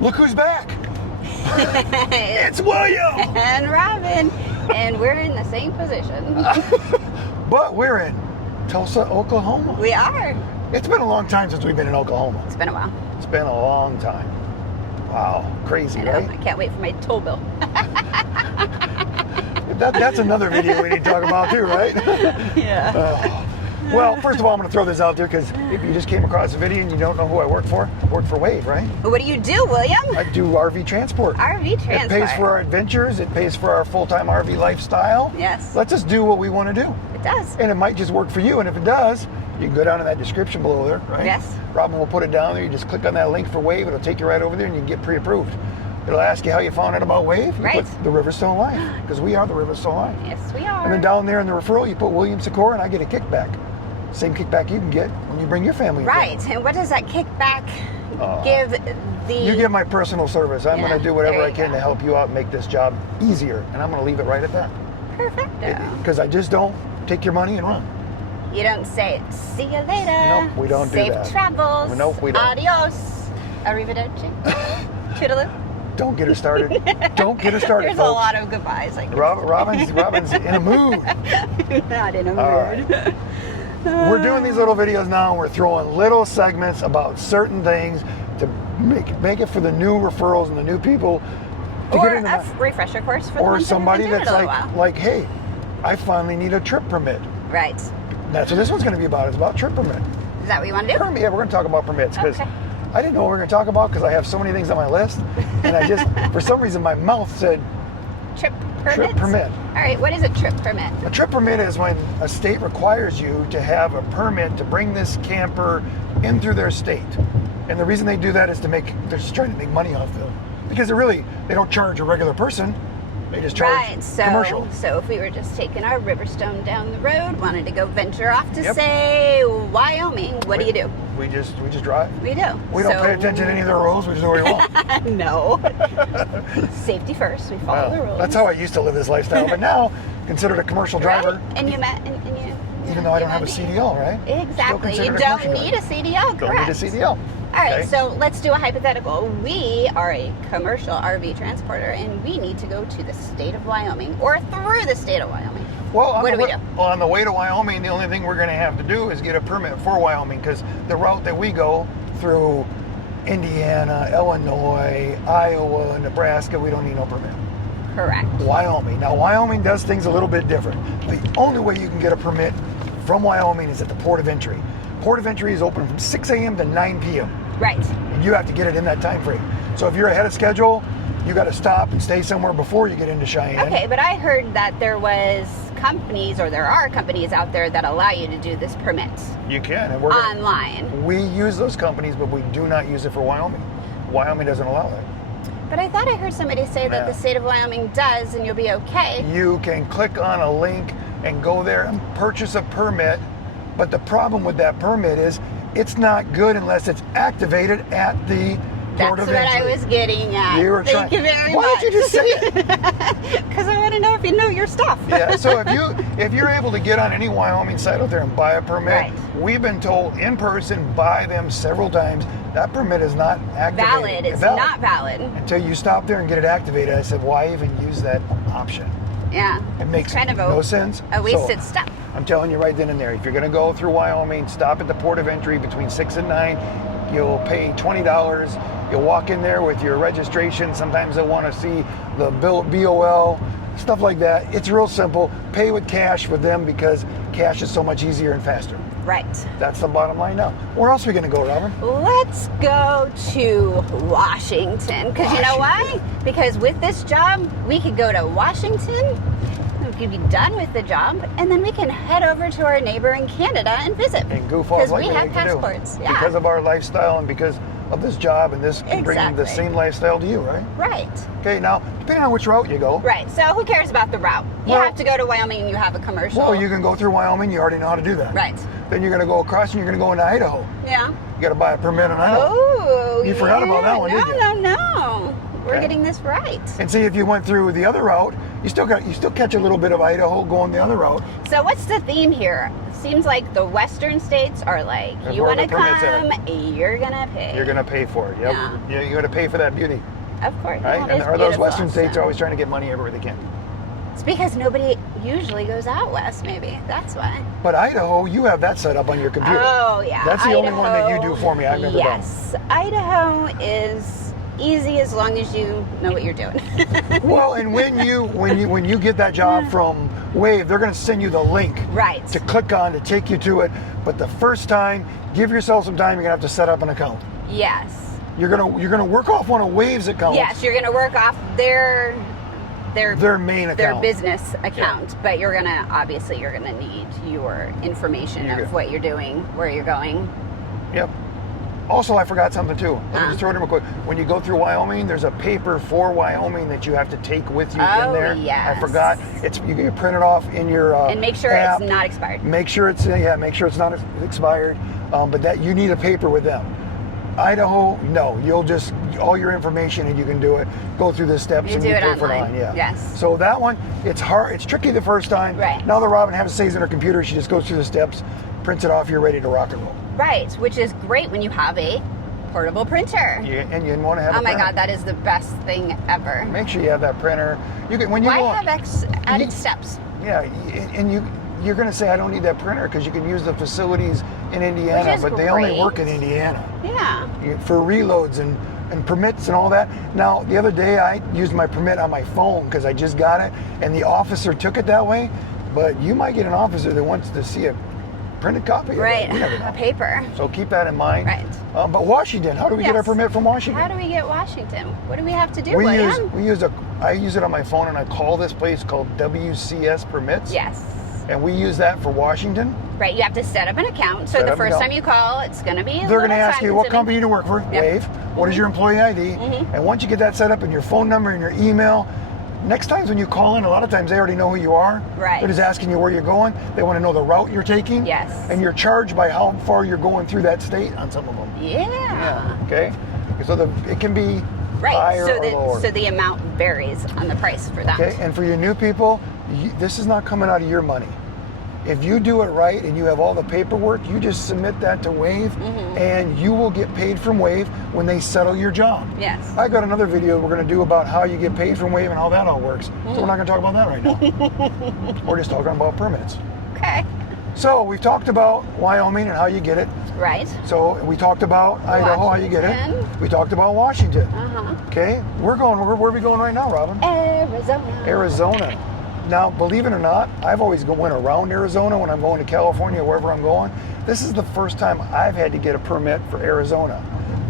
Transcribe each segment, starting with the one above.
Look who's back. It's William. And Robin. And we're in the same position. But we're in Tulsa, Oklahoma. We are. It's been a long time since we've been in Oklahoma. It's been a while. It's been a long time. Wow, crazy, I know. right? I can't wait for my toll bill. That's another video we need to talk about too, right? Yeah. Well, first of all, I'm going to throw this out there because if you just came across the video and you don't know who I work for Wave, right? What do you do, William? I do RV transport. RV transport. It pays for our adventures. It pays for our full-time RV lifestyle. Yes. Let's just do what we want to do. It does. And it might just work for you. And if it does, you can go down in that description below there, right? Yes. Robin will put it down there. You just click on that link for Wave. It'll take you right over there and you can get pre-approved. It'll ask you how you found out about Wave. You Right. put the Riverstone Life, because we are the Riverstone Life. Yes, we are. And then down there in the referral, you put William Secor, and I get a kickback. Same kickback you can get when you bring your family. Right. And what does that kickback give the... You give my personal service. I'm going to do whatever there I you can go. to help you out and make this job easier. And I'm going to leave it right at that. Perfect. Because I just don't take your money and run. You don't say, see you later. Nope, we don't do Safe that. travels. Nope, we don't. Adios. Arrivederci. Toodaloo. Don't get her started. Don't get her started, There's folks. a lot of goodbyes. I guess. Robin's in a mood. Not in a mood. All right. We're doing these little videos now, and we're throwing little segments about certain things to make it for the new referrals and the new people. To Or get into a refresher course for the or ones that somebody haven't that's done it in a while. like, hey, I finally need a trip permit. Right. That's what this one's going to be about. It's about trip permit. Is that what you want to do? Yeah, we're going to talk about permits because Okay. I didn't know what we were going to talk about because I have so many things on my list, and I just for some reason my mouth said Trip permit? trip permit. All right, what is a trip permit? A trip permit is when a state requires you to have a permit to bring this camper in through their state. And the reason they do that is they're just trying to make money off them. Because they don't charge a regular person. They just charge commercial. So if we were just taking our Riverstone down the road, wanted to go venture off to Yep. say Wyoming, what do you do? We just drive. We do. We don't pay attention to any of the rules. We just do what we want. No. Safety first. We follow the rules. That's how I used to live this lifestyle. But now, considered a commercial driver. Right? And you met, and you. Even though I don't have a CDL, right? Exactly. Still You considered don't commercial need a CDL, correct? Don't need a CDL. All right, Okay. so let's do a hypothetical. We are a commercial RV transporter, and we need to go to the state of Wyoming or through the state of Wyoming. Well, What do we do? Well, on the way to Wyoming, the only thing we're going to have to do is get a permit for Wyoming because the route that we go through Indiana, Illinois, Iowa, Nebraska, we don't need no permit. Correct. Wyoming. Now, Wyoming does things a little bit different. The only way you can get a permit from Wyoming is at the port of entry. Port of entry is open from 6 a.m. to 9 p.m. Right. And you have to get it in that time frame. So if you're ahead of schedule, you got to stop and stay somewhere before you get into Cheyenne. Okay, but I heard that there are companies out there that allow you to do this permit You can. And online. we use those companies, but we do not use it for Wyoming. Wyoming doesn't allow that. But I thought I heard somebody say that the state of Wyoming does, and you'll be okay. You can click on a link and go there and purchase a permit. But the problem with that permit is it's not good unless it's activated at the port of entry. That's what I was getting at. You were Thank you very much. Why don't you just say it? Because I want to know if you know your stuff. Yeah, so if you're able to get on any Wyoming site out there and buy a permit, Right. we've been told in person by them several times that permit is not activated. Valid. It's not valid. Until you stop there and get it activated. I said, why even use that option? Yeah. It makes It's kind of no sense. a wasted So, step. I'm telling you right then and there, if you're going to go through Wyoming, stop at the port of entry between 6 and 9. You'll pay $20. You'll walk in there with your registration. Sometimes they'll want to see the BOL, stuff like that. It's real simple. Pay with cash with them because cash is so much easier and faster. Right. That's the bottom line now. Where else are we going to go, Robin? Let's go to Washington. Because you know why? Because with this job, we could go to Washington, we could be done with the job, and then we can head over to our neighbor in Canada and visit. And goof off because like we have can do. passports. Yeah. Because of our lifestyle and because of this job, and this can bring the Exactly. same lifestyle to you, right? Right. Okay, now, depending on which route you go. Right. So who cares about the route? You Well- have to go to Wyoming and you have a commercial. Well, you can go through Wyoming. You already know how to do that. Right. Then you're going to go across and you're going to go into Idaho. Yeah. You got to buy a permit in Idaho. Oh, You forgot about that one, no, didn't you? No. We're Okay. getting this right. And see, if you went through the other route, You still catch a little bit of Idaho going the other route. So what's the theme here? Seems like the western states are like, That's you where want to the permits come, are. You're gonna pay. You're gonna pay for it. Yep. Yeah. You got to pay for that beauty, Of course. right? Oh, it And is those beautiful, western states so. are always trying to get money everywhere they can. It's because nobody usually goes out west, maybe. That's why. But Idaho, you have that set up on your computer. Oh, yeah. That's the only one that you Idaho, do for me. I've never done. Yes. Idaho is easy as long as you know what you're doing. Well, and when you get that job from Wave, they're going to send you the link Right. to click on to take you to it. But the first time, give yourself some time. You're going to have to set up an account. Yes. You're gonna work off one of Wave's accounts. Yes, you're gonna work off their main account. their business account, but you're gonna need your information You're of good. what you're doing, where you're going. Yep. Also, I forgot something too. Let me just throw it in real quick. When you go through Wyoming, there's a paper for Wyoming that you have to take with you in there. Yes. I forgot. You can print it off in your And make sure app. it's not expired. Make sure it's not expired. But that you need a paper with them. Idaho, no. You'll just all your information and you can do it. Go through the steps You and do you it pay for it online. online. Yeah. Yes. So that one, it's hard. It's tricky the first time. Right. Now that Robin has it saves in her computer, she just goes through the steps, prints it off. You're ready to rock and roll. Right, which is great when you have a portable printer. And you want to have. Oh a my printer. God, that is the best thing ever. Make sure you have that printer. You can when you Why go. have added steps? Yeah, and you're going to say I don't need that printer because you can use the facilities in Indiana, Which is but they only great. work in Indiana Yeah. for reloads and permits and all that. Now the other day I used my permit on my phone because I just got it, and the officer took it that way. But you might get an officer that wants to see a printed copy. Right. Of it. You never know. A paper. So keep that in mind. Right. But Washington, how do we get our Yes. permit from Washington? How do we get Washington? What do we have to do, William? I use it on my phone, and I call this place called WCS Permits. Yes. And we use that for Washington. Right, you have to set up an account. So Set the up an first account. time you call, it's going to be They're going to ask you what company you work for, Yep. Wave. What is your employee ID? And once you get that set up and your phone number and your email, next times when you call in, a lot of times they already know who you are. Right. They're just asking you where you're going. They want to know the route you're taking. Yes. And you're charged by how far you're going through that state on some of them. Yeah. Okay. So it can be Right. higher So or lower. the amount varies on the price for that. Okay. And for your new people, this is not coming out of your money. If you do it right and you have all the paperwork, you just submit that to Wave, and you will get paid from Wave when they settle your job. Yes. I got another video we're going to do about how you get paid from Wave and how that all works. So we're not going to talk about that right now. We're just talking about permits. Okay. So we've talked about Wyoming and how you get it. Right. So we talked about Idaho, how you get it. Washington. We talked about Washington. Uh-huh. Okay, where are we going right now, Robin? Arizona. Arizona. Now, believe it or not, I've always went around Arizona when I'm going to California, wherever I'm going. This is the first time I've had to get a permit for Arizona.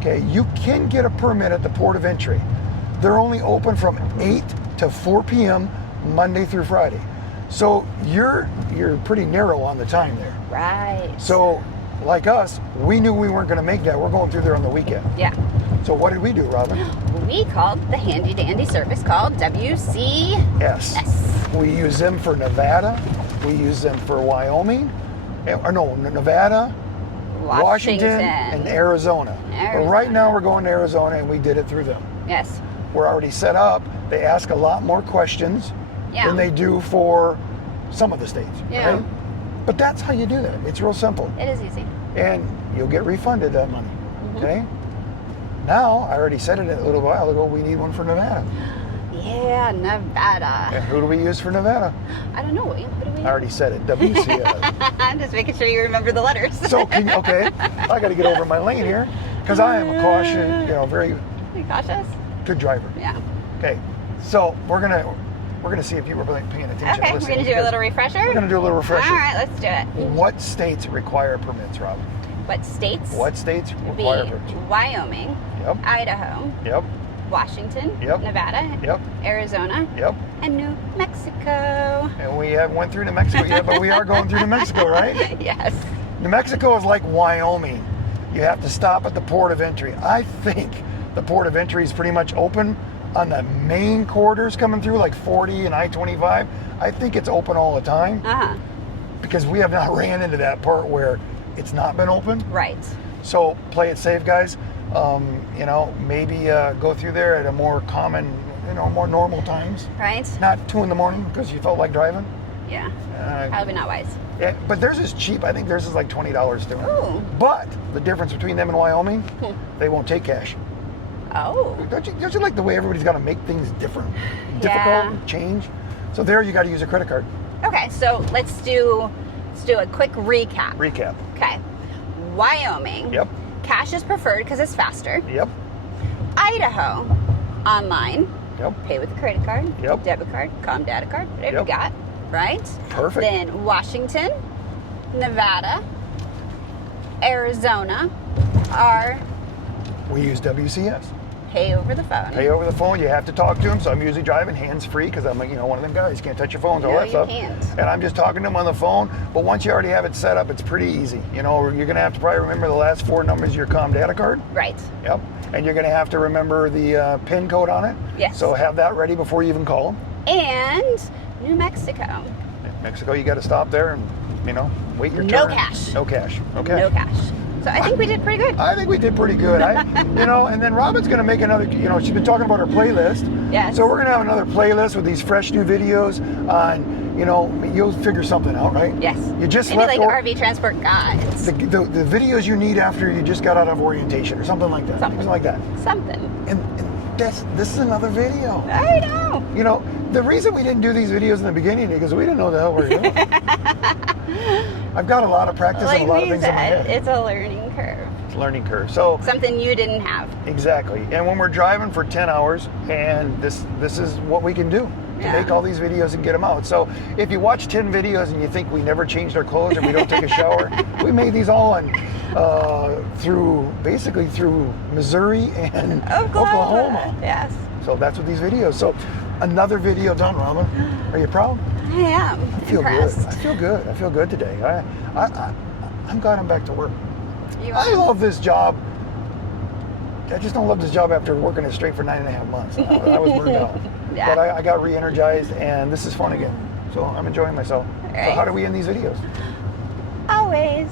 Okay, you can get a permit at the port of entry. They're only open from 8 to 4 p.m. Monday through Friday. So you're pretty narrow on the time there. Right. So, like us, we knew we weren't going to make that. We're going through there on the weekend. Yeah. So what did we do, Robin? We called the handy dandy service called WCS. Yes. We use them for Nevada. We use them for Wyoming. Nevada, Washington, and Arizona. But right now we're going to Arizona, and we did it through them. Yes. We're already set up. They ask a lot more questions Yeah. than they do for some of the states. Yeah. Right? But that's how you do that. It's real simple. It is easy. And you'll get refunded that money. Okay? Now, I already said it a little while ago, we need one for Nevada. Yeah, Nevada. And who do we use for Nevada? I don't know. What do we I already said it, WCS. I'm just making sure you remember the letters. So, okay, I got to get over my lane here because I am a caution, very Are you cautious? good driver. Yeah. Okay, so we're gonna see if you were paying attention. Okay, we're listening, going to do a because little refresher? We're gonna do a little refresher. All right, let's do it. What states require permits, Rob? What states? What states Would be require permits? Wyoming, Yep. Idaho, Yep. Washington, Yep. Nevada, Yep. Arizona, Yep. and New Mexico. And we haven't went through New Mexico yet, but we are going through New Mexico, right? Yes. New Mexico is like Wyoming. You have to stop at the port of entry. I think the port of entry is pretty much open on the main corridors coming through, like 40 and I-25. I think it's open all the time Uh-huh. because we have not ran into that part where it's not been open. Right. So play it safe, guys. Maybe go through there at a more common more normal times. Right? Not 2 in the morning because you felt like driving. Yeah. Probably not wise. Yeah, but theirs is cheap. I think theirs is like $20 to it. Ooh. But the difference between them and Wyoming, they won't take cash. Oh. Don't you like the way everybody's got to make things different, difficult, Yeah. change? So there, you got to use a credit card. Okay, so let's do a quick recap. Recap. Okay. Wyoming. Yep. Cash is preferred because it's faster. Yep. Idaho. Online. Yep. Pay with a credit card. Yep. Debit card. Calm data card. Whatever Yep. you got. Right? Perfect. Then Washington, Nevada, Arizona are We use WCS. pay over the phone. Pay over the phone. You have to talk to them. So I'm usually driving hands-free because I'm one of them guys. Can't touch your phones, all No, that you stuff. can't. And I'm just talking to them on the phone. But once you already have it set up, it's pretty easy. You're going to have to probably remember the last 4 numbers of your COM data card. Right. Yep. And you're going to have to remember the PIN code on it. Yes. So have that ready before you even call them. And New Mexico. Mexico, you got to stop there and, wait your turn. No cash. No cash. Okay. No cash. So I think we did pretty good. I think we did pretty good. And then Robin's going to make another, she's been talking about her playlist. Yes. So we're going to have another playlist with these fresh new videos on, you'll figure something out, right? Yes. You just Maybe left like RV transport guides. the videos you need after you just got out of orientation or something like that. Something like that. Something. And this is another video. I know. The reason we didn't do these videos in the beginning is because we didn't know the hell we were doing. I've got a lot of practice and a lot of things in my head. It's a learning curve. It's a learning curve. So Something you didn't have. exactly. And when we're driving for 10 hours, and this is what we can do to Yeah. make all these videos and get them out. So if you watch 10 videos and you think we never changed our clothes or we don't take a shower, we made these all on through Missouri and Oklahoma. Yes. So that's what these videos. So another video done, Robin. Are you proud? I am. I feel impressed. good. I feel good. I feel good today. I'm glad I'm back to work. You I are. love this job. I just don't love this job after working it straight for 9.5 months. I was burned out. Yeah. But I got re-energized, and this is fun again. So I'm enjoying myself. All So right. how do we end these videos? Always.